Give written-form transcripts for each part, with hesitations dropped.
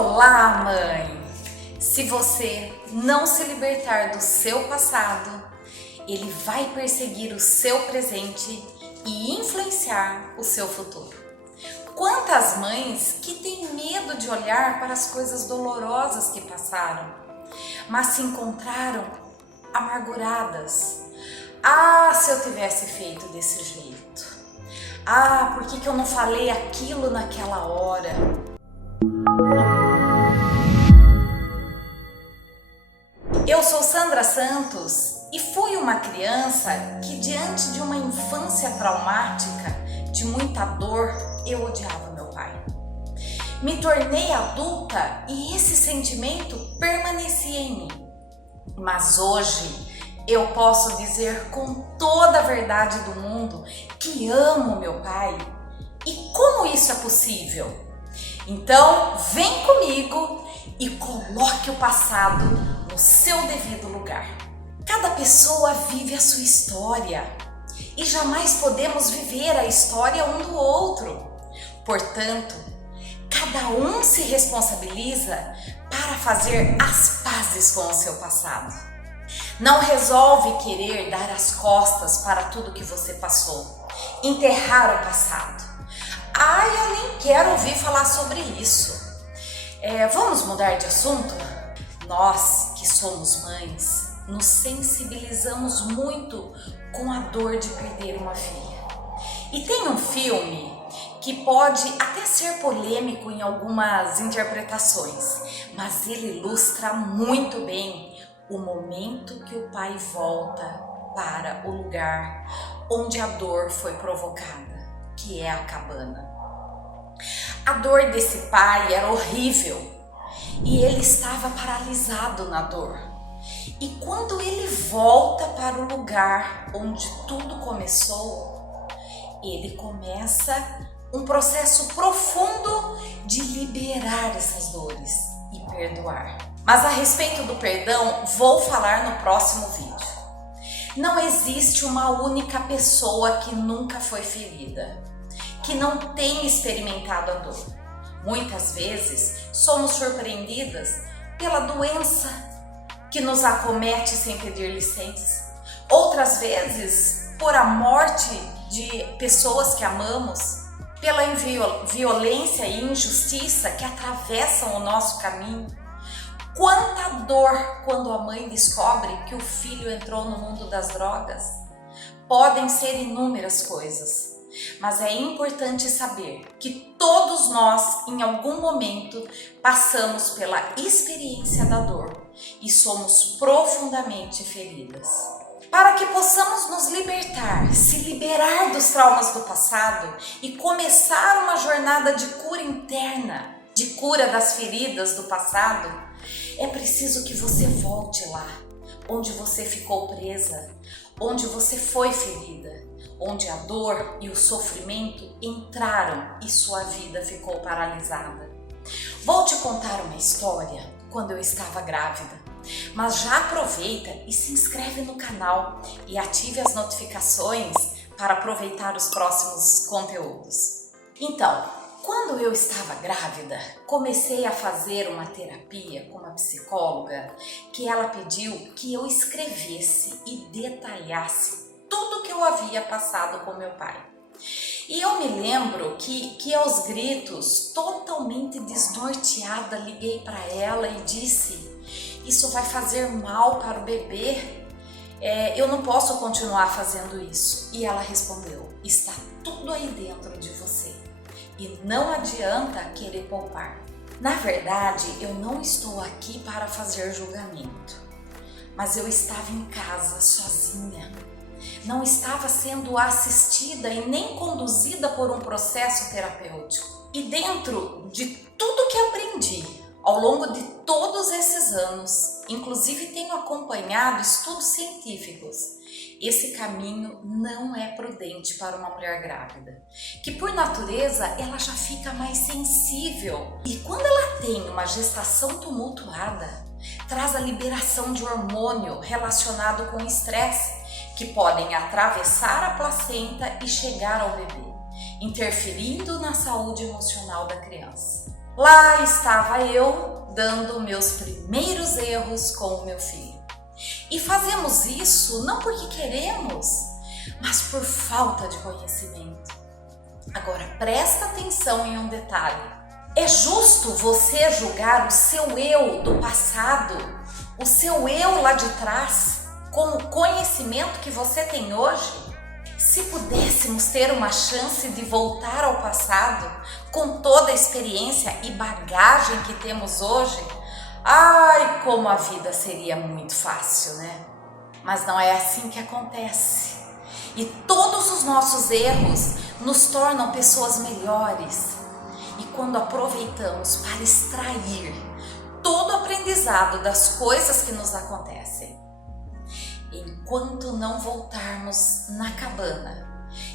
Olá, mãe! Se você não se libertar do seu passado, ele vai perseguir o seu presente e influenciar o seu futuro. Quantas mães que têm medo de olhar para as coisas dolorosas que passaram, mas se encontraram amarguradas. Ah, se eu tivesse feito desse jeito. Ah, por que eu não falei aquilo naquela hora? Eu sou Sandra Santos e fui uma criança que, diante de uma infância traumática, de muita dor, eu odiava meu pai. Me tornei adulta e esse sentimento permanecia em mim. Mas hoje eu posso dizer com toda a verdade do mundo que amo meu pai. E como isso é possível? Então, vem comigo e coloque o passado no seu devido lugar. Cada pessoa vive a sua história e jamais podemos viver a história um do outro. Portanto, cada um se responsabiliza para fazer as pazes com o seu passado. Não resolve querer dar as costas para tudo que você passou, enterrar o passado. Ai, eu nem quero ouvir falar sobre isso. Vamos mudar de assunto? Nós que somos mães, nos sensibilizamos muito com a dor de perder uma filha. E tem um filme que pode até ser polêmico em algumas interpretações, mas ele ilustra muito bem o momento que o pai volta para o lugar onde a dor foi provocada, que é a cabana. A dor desse pai era horrível e ele estava paralisado na dor. E quando ele volta para o lugar onde tudo começou, ele começa um processo profundo de liberar essas dores e perdoar. Mas a respeito do perdão, vou falar no próximo vídeo. Não existe uma única pessoa que nunca foi ferida, que não tenha experimentado a dor. Muitas vezes somos surpreendidas pela doença que nos acomete sem pedir licença. Outras vezes por a morte de pessoas que amamos, pela violência e injustiça que atravessam o nosso caminho. Quanta dor quando a mãe descobre que o filho entrou no mundo das drogas. Podem ser inúmeras coisas, mas é importante saber que todos nós, em algum momento, passamos pela experiência da dor e somos profundamente feridas. Para que possamos nos libertar, se liberar dos traumas do passado e começar uma jornada de cura interna, de cura das feridas do passado, é preciso que você volte lá, onde você ficou presa, onde você foi ferida, onde a dor e o sofrimento entraram e sua vida ficou paralisada. Vou te contar uma história quando eu estava grávida, mas já aproveita e se inscreve no canal e ative as notificações para aproveitar os próximos conteúdos. Então, quando eu estava grávida, comecei a fazer uma terapia com uma psicóloga que ela pediu que eu escrevesse e detalhasse tudo que eu havia passado com meu pai. E eu me lembro que aos gritos, totalmente desnorteada, liguei para ela e disse: isso vai fazer mal para o bebê, eu não posso continuar fazendo isso. E ela respondeu: está tudo aí dentro de você e não adianta querer poupar. Na verdade, eu não estou aqui para fazer julgamento, mas eu estava em casa sozinha. Não estava sendo assistida e nem conduzida por um processo terapêutico. E dentro de tudo que aprendi ao longo de todos esses anos, inclusive tenho acompanhado estudos científicos, esse caminho não é prudente para uma mulher grávida, que por natureza ela já fica mais sensível. E quando ela tem uma gestação tumultuada, traz a liberação de hormônio relacionado com estresse, que podem atravessar a placenta e chegar ao bebê, interferindo na saúde emocional da criança. Lá estava eu dando meus primeiros erros com o meu filho. E fazemos isso não porque queremos, mas por falta de conhecimento. Agora presta atenção em um detalhe. É justo você julgar o seu eu do passado, o seu eu lá de trás, com o conhecimento que você tem hoje? Se pudéssemos ter uma chance de voltar ao passado, com toda a experiência e bagagem que temos hoje, ai, como a vida seria muito fácil, né? Mas não é assim que acontece. E todos os nossos erros nos tornam pessoas melhores. E quando aproveitamos para extrair todo o aprendizado das coisas que nos acontecem, enquanto não voltarmos na cabana,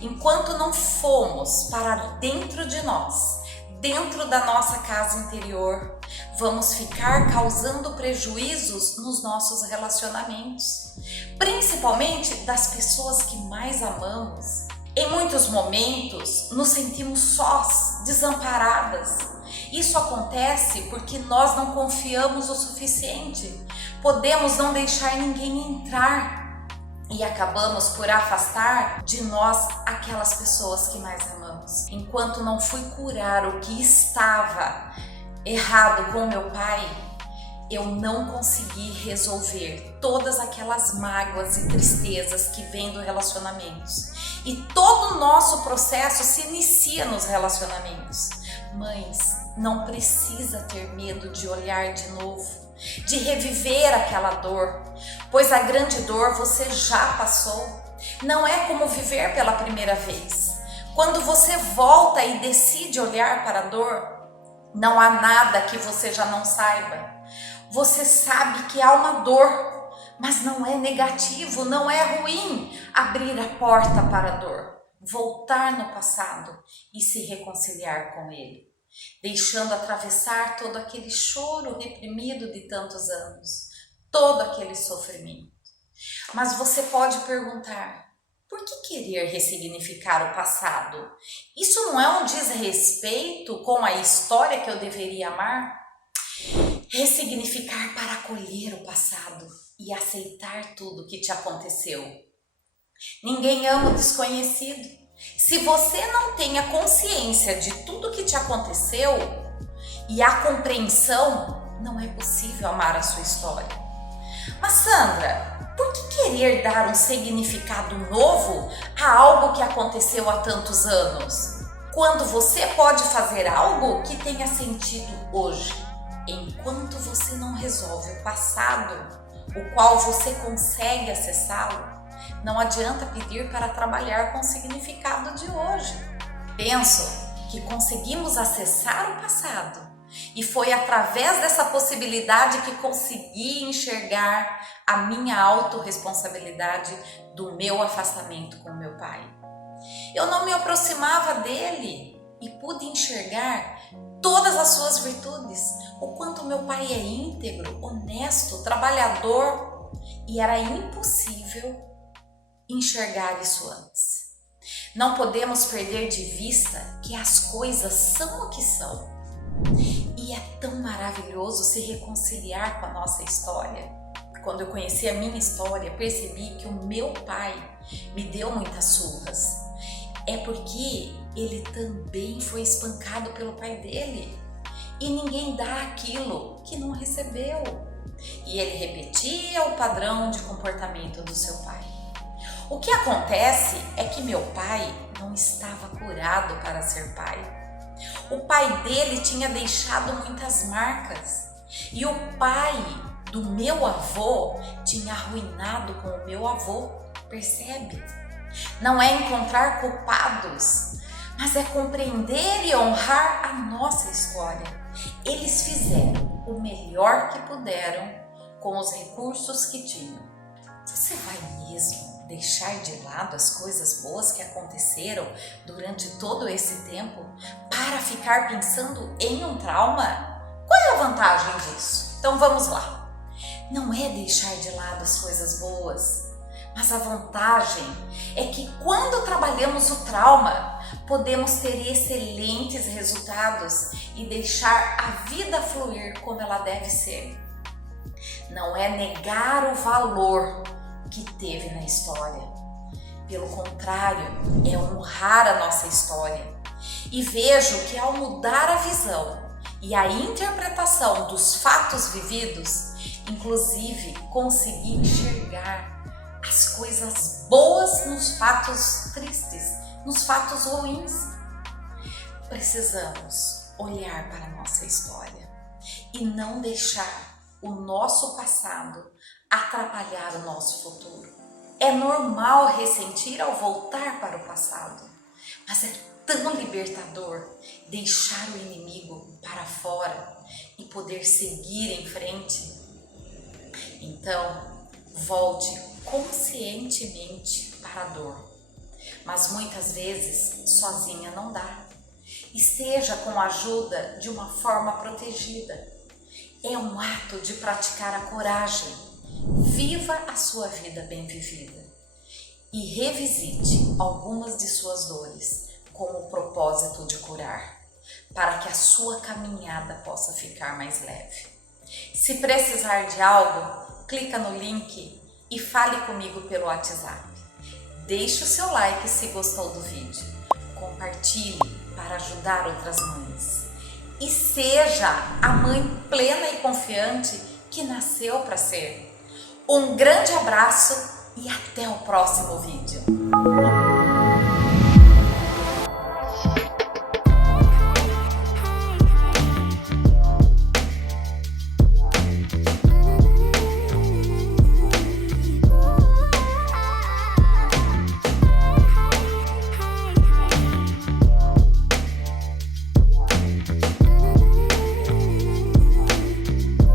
enquanto não fomos para dentro de nós, dentro da nossa casa interior, vamos ficar causando prejuízos nos nossos relacionamentos, principalmente das pessoas que mais amamos. Em muitos momentos nos sentimos sós, desamparadas. Isso acontece porque nós não confiamos o suficiente. Podemos não deixar ninguém entrar e acabamos por afastar de nós aquelas pessoas que mais amamos. Enquanto não fui curar o que estava errado com meu pai, eu não consegui resolver todas aquelas mágoas e tristezas que vêm do relacionamentos. E todo o nosso processo se inicia nos relacionamentos. Mães, não precisa ter medo de olhar de novo, de reviver aquela dor, pois a grande dor você já passou. Não é como viver pela primeira vez. Quando você volta e decide olhar para a dor, não há nada que você já não saiba. Você sabe que há uma dor, mas não é negativo, não é ruim abrir a porta para a dor, voltar no passado e se reconciliar com ele, deixando atravessar todo aquele choro reprimido de tantos anos, todo aquele sofrimento. Mas você pode perguntar, por que querer ressignificar o passado? Isso não é um desrespeito com a história que eu deveria amar? Ressignificar para acolher o passado e aceitar tudo que te aconteceu. Ninguém ama o desconhecido. Se você não tem a consciência de tudo que te aconteceu e a compreensão, não é possível amar a sua história. Mas Sandra, por que querer dar um significado novo a algo que aconteceu há tantos anos? Quando você pode fazer algo que tenha sentido hoje, enquanto você não resolve o passado, o qual você consegue acessá-lo, não adianta pedir para trabalhar com o significado de hoje. Penso que conseguimos acessar o passado e foi através dessa possibilidade que consegui enxergar a minha autorresponsabilidade do meu afastamento com meu pai. Eu não me aproximava dele e pude enxergar todas as suas virtudes, o quanto meu pai é íntegro, honesto, trabalhador, e era impossível enxergar isso antes. Não podemos perder de vista que as coisas são o que são. E é tão maravilhoso se reconciliar com a nossa história. Quando eu conheci a minha história, percebi que o meu pai me deu muitas surras. É porque ele também foi espancado pelo pai dele. E ninguém dá aquilo que não recebeu. E ele repetia o padrão de comportamento do seu pai. O que acontece é que meu pai não estava curado para ser pai. O pai dele tinha deixado muitas marcas. E o pai do meu avô tinha arruinado com o meu avô. Percebe? Não é encontrar culpados, mas é compreender e honrar a nossa história. Eles fizeram o melhor que puderam com os recursos que tinham. Você vai mesmo deixar de lado as coisas boas que aconteceram durante todo esse tempo para ficar pensando em um trauma? Qual é a vantagem disso? Então vamos lá. Não é deixar de lado as coisas boas, Mas a vantagem é que quando trabalhamos o trauma, podemos ter excelentes resultados e deixar a vida fluir como ela deve ser. Não é negar o valor que teve na história. Pelo contrário, é honrar a nossa história. E vejo que ao mudar a visão e a interpretação dos fatos vividos, inclusive consegui enxergar as coisas boas nos fatos tristes, nos fatos ruins. Precisamos olhar para a nossa história e não deixar o nosso passado atrapalhar o nosso futuro. É normal ressentir ao voltar para o passado, mas é tão libertador deixar o inimigo para fora e poder seguir em frente. Então, volte conscientemente para a dor, mas muitas vezes sozinha não dá. Esteja com a ajuda de uma forma protegida. É um ato de praticar a coragem. Viva a sua vida bem vivida e revisite algumas de suas dores com o propósito de curar, para que a sua caminhada possa ficar mais leve. Se precisar de algo, clica no link e fale comigo pelo WhatsApp. Deixe o seu like se gostou do vídeo, compartilhe para ajudar outras mães e seja a mãe plena e confiante que nasceu para ser. Um grande abraço e até o próximo vídeo.